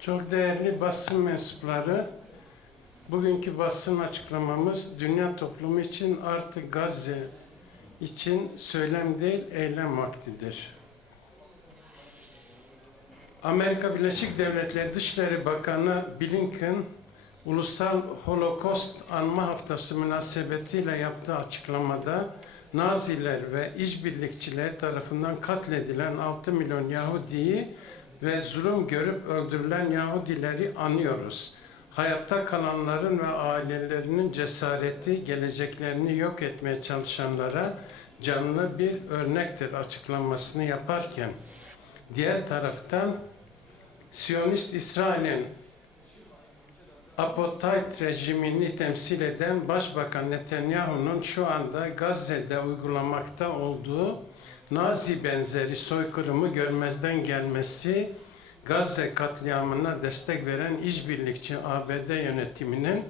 Çok değerli basın mensupları, bugünkü basın açıklamamız dünya toplumu için artık Gazze için söylem değil, eylem vaktidir. Amerika Birleşik Devletleri Dışişleri Bakanı Blinken, Ulusal Holokost Anma Haftası münasebetiyle yaptığı açıklamada Naziler ve işbirlikçiler tarafından katledilen 6 milyon Yahudi'yi ve zulüm görüp öldürülen Yahudileri anıyoruz. Hayatta kalanların ve ailelerinin cesareti geleceklerini yok etmeye çalışanlara canlı bir örnektir açıklamasını yaparken diğer taraftan Siyonist İsrail'in apartheid rejimini temsil eden Başbakan Netanyahu'nun şu anda Gazze'de uygulamakta olduğu Nazi benzeri soykırımı görmezden gelmesi, Gazze katliamına destek veren işbirlikçi ABD yönetiminin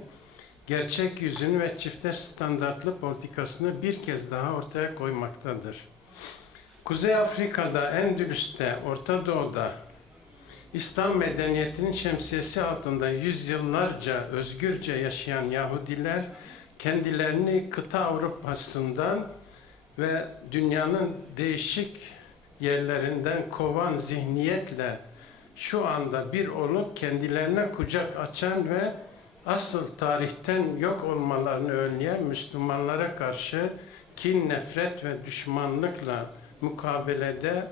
gerçek yüzünü ve çifte standartlı politikasını bir kez daha ortaya koymaktadır. Kuzey Afrika'da, Endülüs'te, Orta Doğu'da, İslam medeniyetinin şemsiyesi altında yüzyıllarca özgürce yaşayan Yahudiler kendilerini kıta Avrupa'sından ve dünyanın değişik yerlerinden kovan zihniyetle şu anda bir olup kendilerine kucak açan ve asıl tarihten yok olmalarını önleyen Müslümanlara karşı kin, nefret ve düşmanlıkla mukabelede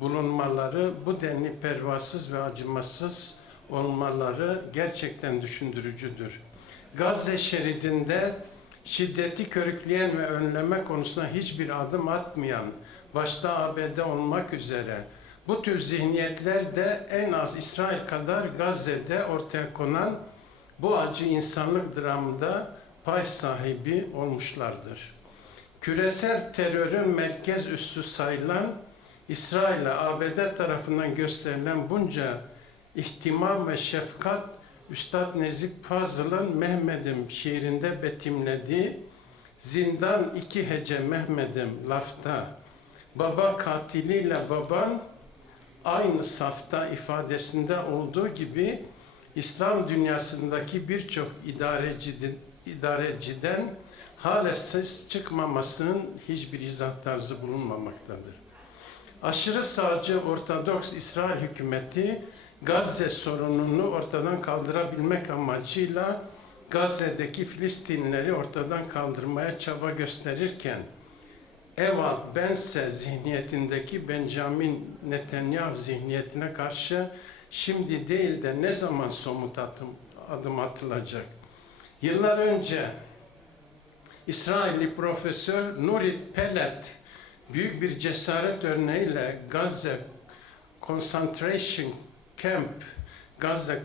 bulunmaları, bu denli pervasız ve acımasız olmaları gerçekten düşündürücüdür. Gazze şeridinde şiddeti körükleyen ve önleme konusunda hiçbir adım atmayan, başta ABD olmak üzere bu tür zihniyetler de en az İsrail kadar Gazze'de ortaya konan bu acı insanlık dramında pay sahibi olmuşlardır. Küresel terörün merkez üssü sayılan İsrail'e ABD tarafından gösterilen bunca ihtimam ve şefkat Üstad Nezip Fazıl'ın Mehmet'im şiirinde betimlediği zindan iki hece Mehmet'im lafta baba katiliyle baban aynı safta ifadesinde olduğu gibi İslam dünyasındaki birçok idareciden, idareciden hala ses çıkmamasının hiçbir izah tarzı bulunmamaktadır. Aşırı sağcı Ortodoks İsrail hükümeti Gazze sorununu ortadan kaldırabilmek amacıyla Gazze'deki Filistinlileri ortadan kaldırmaya çaba gösterirken Eval bense zihniyetindeki Benjamin Netanyahu zihniyetine karşı şimdi değil de ne zaman somut adım, adım atılacak? Yıllar önce İsrailli profesör Nurit Pellet büyük bir cesaret örneğiyle Gazze Concentration Camp, Gazze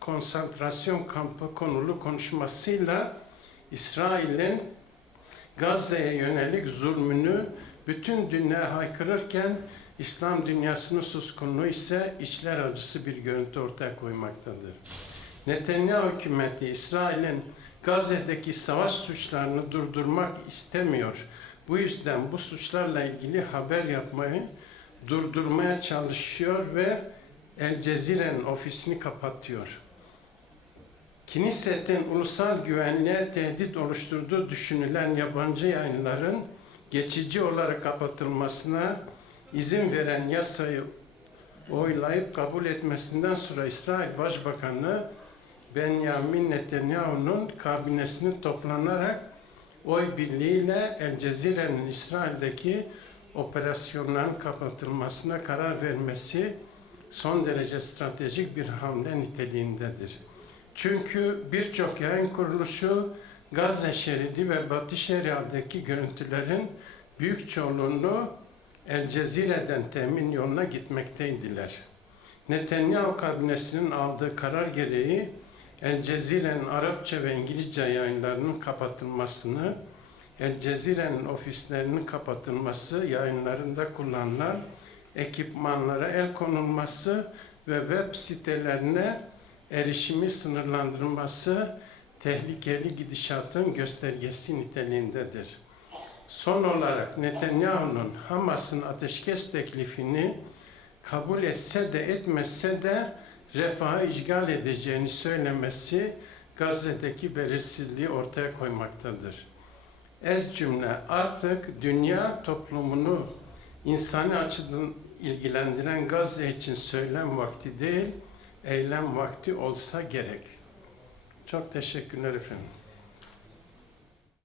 konsantrasyon kampı konulu konuşmasıyla İsrail'in Gazze'ye yönelik zulmünü bütün dünya haykırırken İslam dünyasının suskunluğu ise içler acısı bir görüntü ortaya koymaktadır. Netanyahu hükümeti İsrail'in Gazze'deki savaş suçlarını durdurmak istemiyor. Bu yüzden bu suçlarla ilgili haber yapmayı durdurmaya çalışıyor ve El Cezire'nin ofisini kapatıyor. Kiniset'in ulusal güvenliğe tehdit oluşturduğu düşünülen yabancı yayınların geçici olarak kapatılmasına izin veren yasayı oylayıp kabul etmesinden sonra İsrail Başbakanı Benjamin Netanyahu'nun kabinesinin toplanarak oy birliğiyle El Cezire'nin İsrail'deki operasyonların kapatılmasına karar vermesi son derece stratejik bir hamle niteliğindedir. Çünkü birçok yayın kuruluşu Gazze şeridi ve Batı Şeria'daki görüntülerin büyük çoğunluğunu El Cezire'den temin yoluna gitmekteydiler. Netanyahu kabinesinin aldığı karar gereği El Cezire'nin Arapça ve İngilizce yayınlarının kapatılmasını, El Cezire'nin ofislerinin kapatılması, yayınlarında kullanılan ekipmanlara el konulması ve web sitelerine erişimi sınırlandırılması tehlikeli gidişatın göstergesi niteliğindedir. Son olarak Netanyahu'nun Hamas'ın ateşkes teklifini kabul etse de etmezse de refahı işgal edeceğini söylemesi Gazze'deki belirsizliği ortaya koymaktadır. Ez cümle artık dünya toplumunu insani açıdan ilgilendiren Gazze için söylem vakti değil, eylem vakti olsa gerek. Çok teşekkürler efendim.